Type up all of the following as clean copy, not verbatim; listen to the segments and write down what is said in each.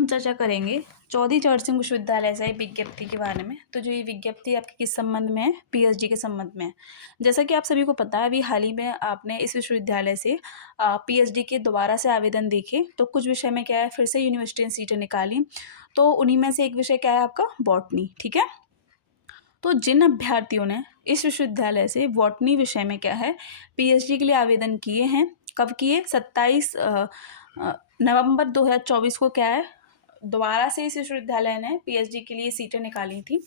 हम चर्चा करेंगे चौधरी चरण सिंह विश्वविद्यालय से विज्ञप्ति के बारे में। तो जो ये विज्ञप्ति आपके किस संबंध में है? पीएचडी के संबंध में है। जैसा कि आप सभी को पता है, अभी हाल ही में आपने इस विश्वविद्यालय से पीएचडी के दोबारा से आवेदन देखे, तो कुछ विषय में क्या है, फिर से यूनिवर्सिटी ने सीटें निकाली। तो उन्हीं में से एक विषय क्या है आपका, बॉटनी। ठीक है, तो जिन अभ्यर्थियों ने इस विश्वविद्यालय से बॉटनी विषय में क्या है पीएचडी के लिए आवेदन किए हैं, कब किए, 27 नवंबर 2024 को क्या है दोबारा से इस विश्वविद्यालय ने पीएचडी के लिए सीटें निकाली थी।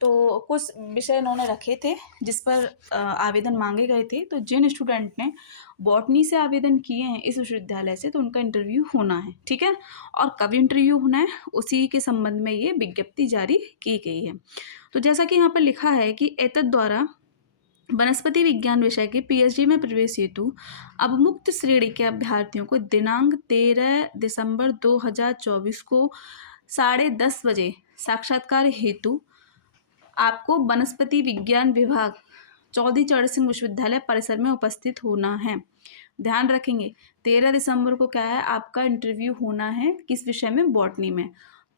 तो कुछ विषय इन्होंने रखे थे जिस पर आवेदन मांगे गए थे। तो जिन स्टूडेंट ने बॉटनी से आवेदन किए हैं इस विश्वविद्यालय से, तो उनका इंटरव्यू होना है। ठीक है, और कब इंटरव्यू होना है उसी के संबंध में ये विज्ञप्ति जारी की गई है। तो जैसा कि यहाँ पर लिखा है कि एतद द्वारा वनस्पति विज्ञान विषय के पीएचडी में प्रवेश हेतु अवमुक्त श्रेणी के अभ्यर्थियों को दिनांक 13 दिसंबर 2024 को 10:30 बजे साक्षात्कार हेतु आपको वनस्पति विज्ञान विभाग चौधरी चरण सिंह विश्वविद्यालय परिसर में उपस्थित होना है। ध्यान रखेंगे 13 दिसंबर को क्या है आपका इंटरव्यू होना है, किस विषय में, बॉटनी में।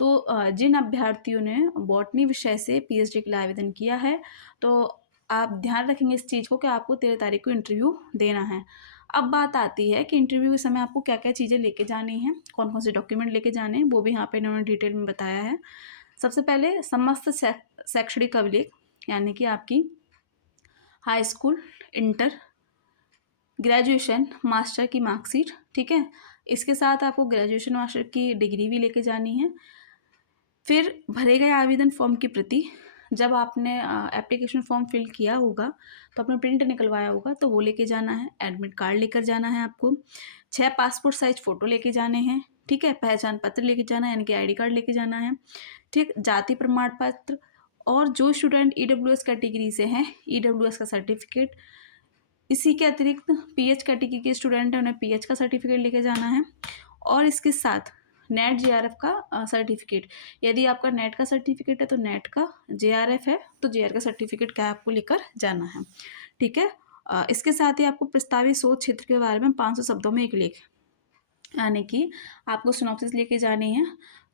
तो जिन अभ्यर्थियों ने बॉटनी विषय से पीएचडी के लिए आवेदन किया है, तो आप ध्यान रखेंगे इस चीज़ को कि आपको 13 तारीख को इंटरव्यू देना है। अब बात आती है कि इंटरव्यू के समय आपको क्या क्या चीज़ें लेके जानी हैं, कौन कौन से डॉक्यूमेंट लेके जाने हैं, वो भी यहाँ पे इन्होंने डिटेल में बताया है। सबसे पहले समस्त शैक्षणिक अभिलेख, यानी कि आपकी high school, inter, graduation, master की मार्कशीट। ठीक है, इसके साथ आपको ग्रेजुएशन मास्टर की डिग्री भी लेके जानी है। फिर भरे गए आवेदन फॉर्म की प्रति, जब आपने एप्लीकेशन फॉर्म फिल किया होगा तो आपने प्रिंट निकलवाया होगा तो वो लेके जाना है। एडमिट कार्ड लेकर जाना है आपको। 6 पासपोर्ट साइज फ़ोटो लेके जाने हैं। ठीक है, पहचान पत्र लेके जाना है, यानी कि आईडी कार्ड लेके जाना है। ठीक, जाति प्रमाण पत्र, और जो स्टूडेंट ईडब्ल्यूएस कैटेगरी से हैं ईडब्ल्यूएस का सर्टिफिकेट। इसी के अतिरिक्त पीएच कैटेगरी के स्टूडेंट हैं, उन्हें पीएच का सर्टिफिकेट लेके जाना है। और इसके साथ नेट जेआरएफ का सर्टिफिकेट, यदि आपका नेट का सर्टिफिकेट है तो नेट का, जेआरएफ है तो जेआर का सर्टिफिकेट क्या आपको लेकर जाना है। ठीक है, इसके साथ ही आपको प्रस्तावित शोध क्षेत्र के बारे में 500 शब्दों में एक लेख, यानी कि आपको सिनॉप्सिस लेके जानी है।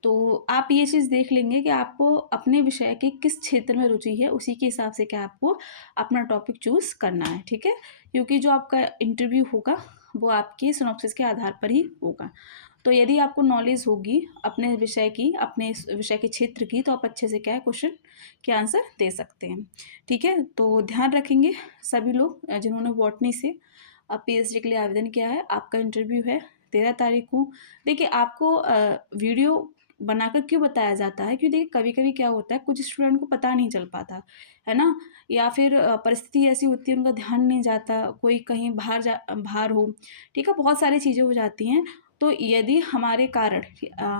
तो आप ये चीज़ देख लेंगे कि आपको अपने विषय के किस क्षेत्र में रुचि है, उसी के हिसाब से क्या आपको अपना टॉपिक चूज़ करना है। ठीक है, क्योंकि जो आपका इंटरव्यू होगा वो आपकी सिनॉप्सिस के आधार पर ही होगा। तो यदि आपको नॉलेज होगी अपने विषय की, अपने विषय के क्षेत्र की, तो आप अच्छे से क्या है क्वेश्चन के आंसर दे सकते हैं। ठीक है, तो ध्यान रखेंगे सभी लोग जिन्होंने बॉटनी से पीएचडी के लिए आवेदन किया है। आपका इंटरव्यू है 13 तारीख को। देखिए, आपको वीडियो बनाकर क्यों बताया जाता है, क्योंकि देखिए कभी कभी क्या होता है, कुछ स्टूडेंट को पता नहीं चल पाता है ना, या फिर परिस्थिति ऐसी होती है उनका ध्यान नहीं जाता, कोई कहीं बाहर हो। ठीक है, बहुत सारी चीज़ें हो जाती हैं। तो यदि हमारे कारण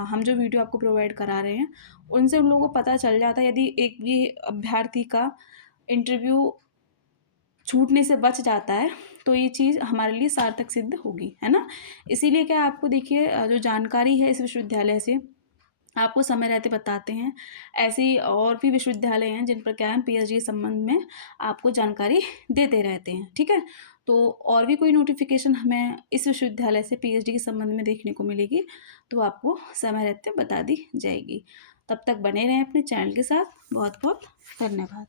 हम जो वीडियो आपको प्रोवाइड करा रहे हैं उनसे उन लोगों को पता चल जाता है, यदि एक भी अभ्यर्थी का इंटरव्यू छूटने से बच जाता है, तो ये चीज़ हमारे लिए सार्थक सिद्ध होगी, है ना। इसीलिए क्या आपको देखिए जो जानकारी है इस विश्वविद्यालय से आपको समय रहते बताते हैं। ऐसी और भी विश्वविद्यालय हैं जिन पर क्या है पीएचडी के संबंध में आपको जानकारी देते रहते हैं। ठीक है, तो और भी कोई नोटिफिकेशन हमें इस विश्वविद्यालय से पीएचडी के संबंध में देखने को मिलेगी तो आपको समय रहते बता दी जाएगी। तब तक बने रहें अपने चैनल के साथ। बहुत बहुत धन्यवाद।